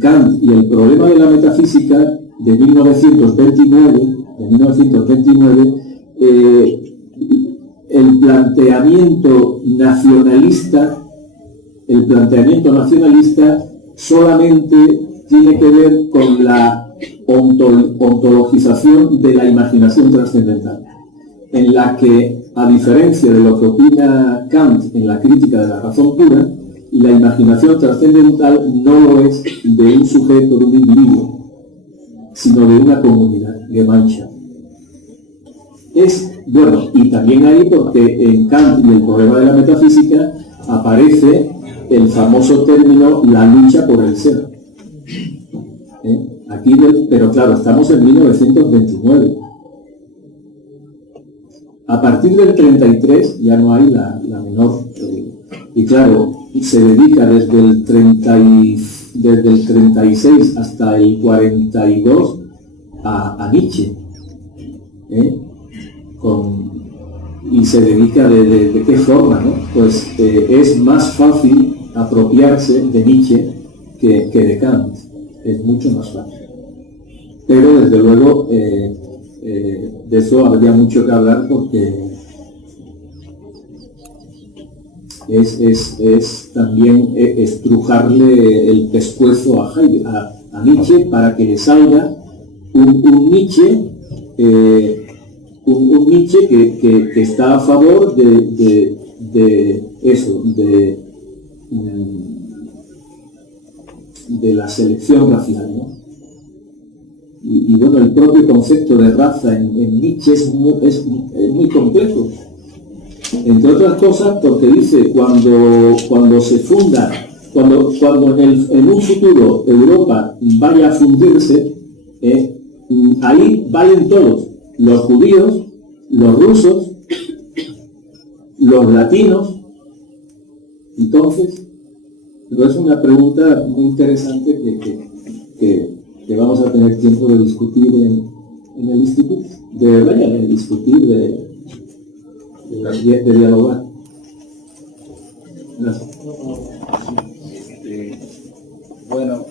Kant y el problema de la metafísica de 1929, el planteamiento nacionalista solamente tiene que ver con la ontologización de la imaginación trascendental, en la que, a diferencia de lo que opina Kant en la crítica de la razón pura, la imaginación trascendental no lo es de un sujeto, de un individuo, sino de una comunidad, Gemeinschaft. Bueno, y también ahí, porque en Kant y el problema de la metafísica aparece el famoso término la lucha por el ser. Pero claro, estamos en 1929. A partir del 33 ya no hay la menor... y claro, se dedica desde el 36 hasta el 42 a Nietzsche. Y se dedica de qué forma, ¿no? Pues es más fácil apropiarse de Nietzsche que de Kant. Es mucho más fácil. Pero desde luego de eso habría mucho que hablar, porque es también estrujarle el pescuezo a Nietzsche para que le salga un Nietzsche que está a favor de la selección racial, ¿no? Y bueno, el propio concepto de raza en Nietzsche es muy complejo, entre otras cosas porque dice cuando se funda, cuando en un futuro Europa vaya a fundirse, ahí valen todos: los judíos, los rusos, los latinos. Entonces, es una pregunta muy interesante que vamos a tener tiempo de discutir en el instituto, de discutir, de dialogar. Gracias. Bueno,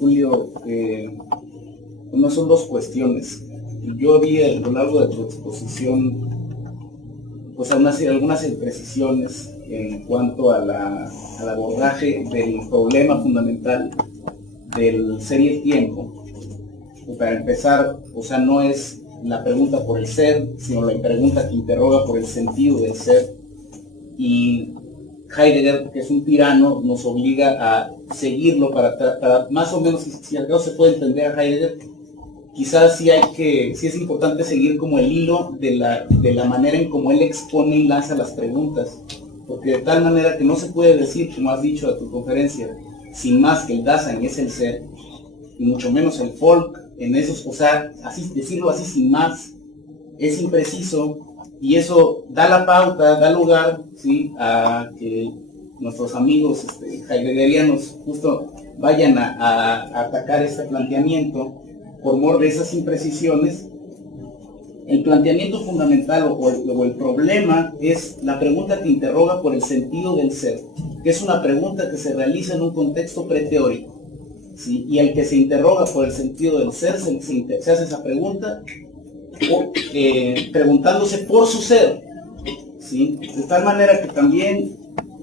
Julio, no son dos cuestiones. Yo vi a lo largo de tu exposición pues algunas imprecisiones en cuanto al abordaje del problema fundamental del ser y el tiempo. Para empezar, no es la pregunta por el ser, sino la pregunta que interroga por el sentido del ser. Y Heidegger, que es un tirano, nos obliga a seguirlo para más o menos, si al caso se puede entender a Heidegger, quizás sí es importante seguir como el hilo de la manera en cómo él expone y lanza las preguntas, porque de tal manera que no se puede decir, como has dicho a tu conferencia, sin más que el Dasein es el ser, y mucho menos el Folk, en esos, así decirlo así sin más, es impreciso, y eso da la pauta, da lugar, ¿sí?, a que nuestros amigos heideggerianos justo vayan a atacar este planteamiento por mor de esas imprecisiones. El planteamiento fundamental o el problema es la pregunta que interroga por el sentido del ser, que es una pregunta que se realiza en un contexto preteórico, ¿sí? Y al que se interroga por el sentido del ser se hace esa pregunta preguntándose por su ser, ¿sí? De tal manera que también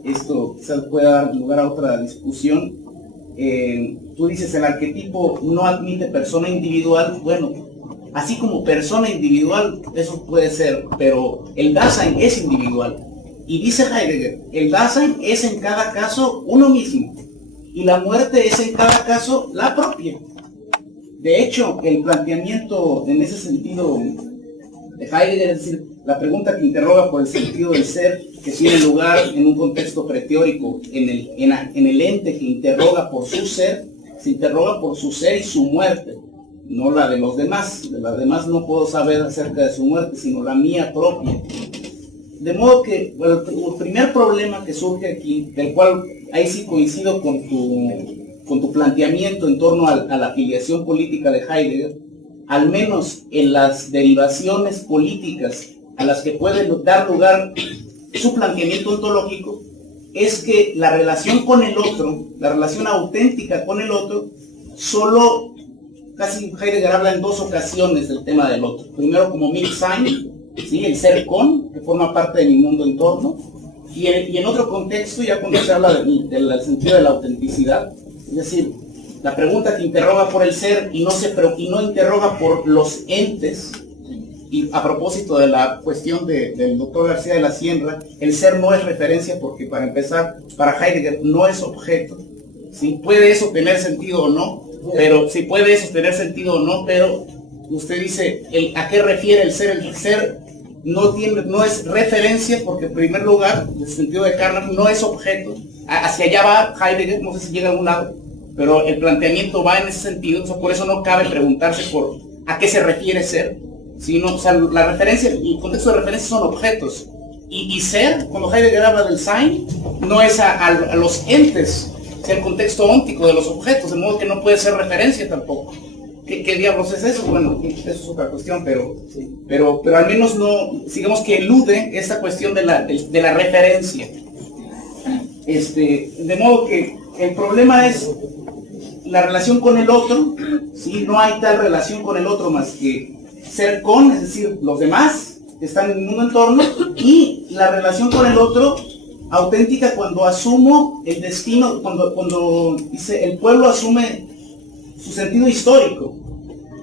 esto quizás pueda dar lugar a otra discusión. Tú dices el arquetipo no admite persona individual. Bueno, así como persona individual, eso puede ser, pero el Dasein es individual. Y dice Heidegger, el Dasein es en cada caso uno mismo, y la muerte es en cada caso la propia. De hecho, el planteamiento en ese sentido de Heidegger, es decir, la pregunta que interroga por el sentido del ser, que tiene lugar en un contexto preteórico, en el ente que interroga por su ser, se interroga por su ser y su muerte, no la de los demás. De las demás no puedo saber acerca de su muerte, sino la mía propia. De modo que, bueno, el primer problema que surge aquí, del cual ahí sí coincido con tu planteamiento en torno a la afiliación política de Heidegger, al menos en las derivaciones políticas a las que puede dar lugar su planteamiento ontológico, es que la relación con el otro, la relación auténtica con el otro, solo, casi Heidegger habla en dos ocasiones del tema del otro. Primero como Mich-Sein, ¿sí? El ser con, que forma parte de mi mundo entorno, y en otro contexto, ya cuando se habla del sentido de la autenticidad, es decir, la pregunta que interroga por el ser y no interroga por los entes. Y a propósito de la cuestión del doctor García de la Sierra, el ser no es referencia porque, para empezar, para Heidegger no es objeto. ¿Sí? Puede eso tener sentido o no, pero si puede eso tener sentido o no, pero usted dice, ¿a qué refiere el ser? El ser no es referencia porque, en primer lugar, en el sentido de Carnap, no es objeto. Hacia allá va Heidegger, no sé si llega a algún lado, pero el planteamiento va en ese sentido. Entonces, por eso no cabe preguntarse por a qué se refiere ser, sino, o sea, la referencia, el contexto de referencia son objetos. Y ser, cuando Heidegger habla del Sein, no es a los entes, es el contexto óntico de los objetos, de modo que no puede ser referencia tampoco. ¿Qué diablos es eso? Bueno, eso es otra cuestión, pero al menos no, digamos que elude esa cuestión de la referencia. De modo que el problema es la relación con el otro, ¿sí? No hay tal relación con el otro más que ser con, es decir, los demás que están en el mundo entorno, y la relación con el otro auténtica cuando asumo el destino, cuando dice el pueblo asume su sentido histórico.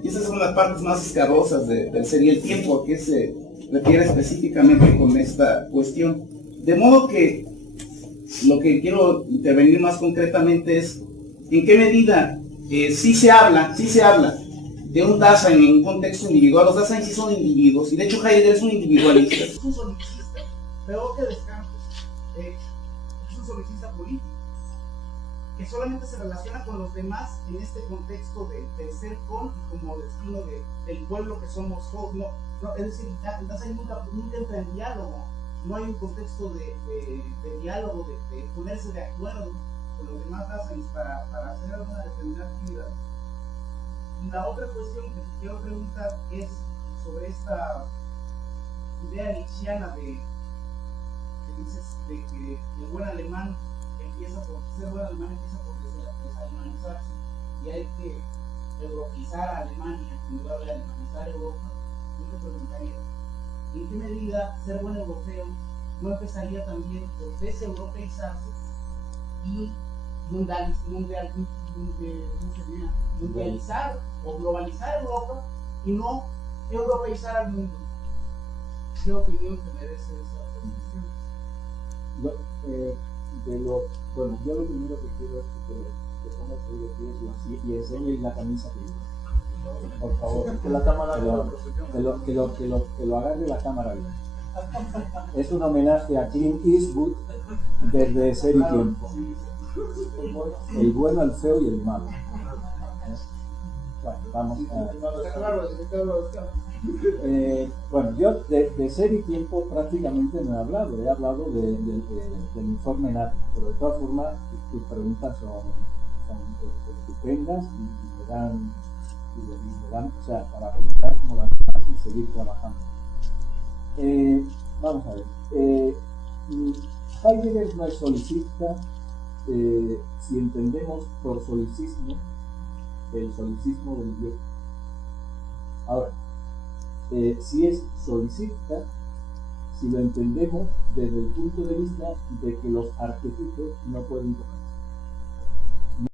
Y esas son las partes más escabrosas del ser y el tiempo a que se refiere específicamente con esta cuestión. De modo que lo que quiero intervenir más concretamente es en qué medida sí se habla de un Dasein en un contexto individual. Los Dasein sí son individuos, y de hecho Heidegger es un individualista. Es un solicista, peor que Descartes. Es un solicista político, que solamente se relaciona con los demás en este contexto del ser con y como destino del pueblo que somos todos. No, es decir, Dasein nunca entra en diálogo, no hay un contexto de diálogo, de ponerse de acuerdo con los demás Daseins para hacer alguna determinada actividad. Y la otra cuestión que te quiero preguntar es sobre esta idea nietzscheana de que el buen alemán ser buen alemán empieza por desalemanizarse, y hay que europeizar a Alemania en lugar de alemanizar a Europa. Yo te preguntaría, ¿en qué medida ser buen europeo no empezaría también por deseuropeizarse y mundializar o globalizar Europa y no europeizar al mundo? ¿Qué opinión te merece esa posición? Bueno, yo lo primero que quiero es que pongas los pies y enseñes la camisa primero. Por favor, que la cámara que lo agarre la cámara bien. Es un homenaje a Clint Eastwood desde Ser y Tiempo. El bueno, el feo y el malo. Bueno, vamos a... bueno, yo de Ser y Tiempo prácticamente no he hablado del informe NAT, pero de todas formas tus preguntas son estupendas y me dan, o sea, para pensar como las demás y seguir trabajando. Vamos a ver, Heidegger no es solicista, si entendemos por solicismo el solicismo del yo. Ahora, si es solicista, si lo entendemos desde el punto de vista de que los arquetipos no pueden tocar.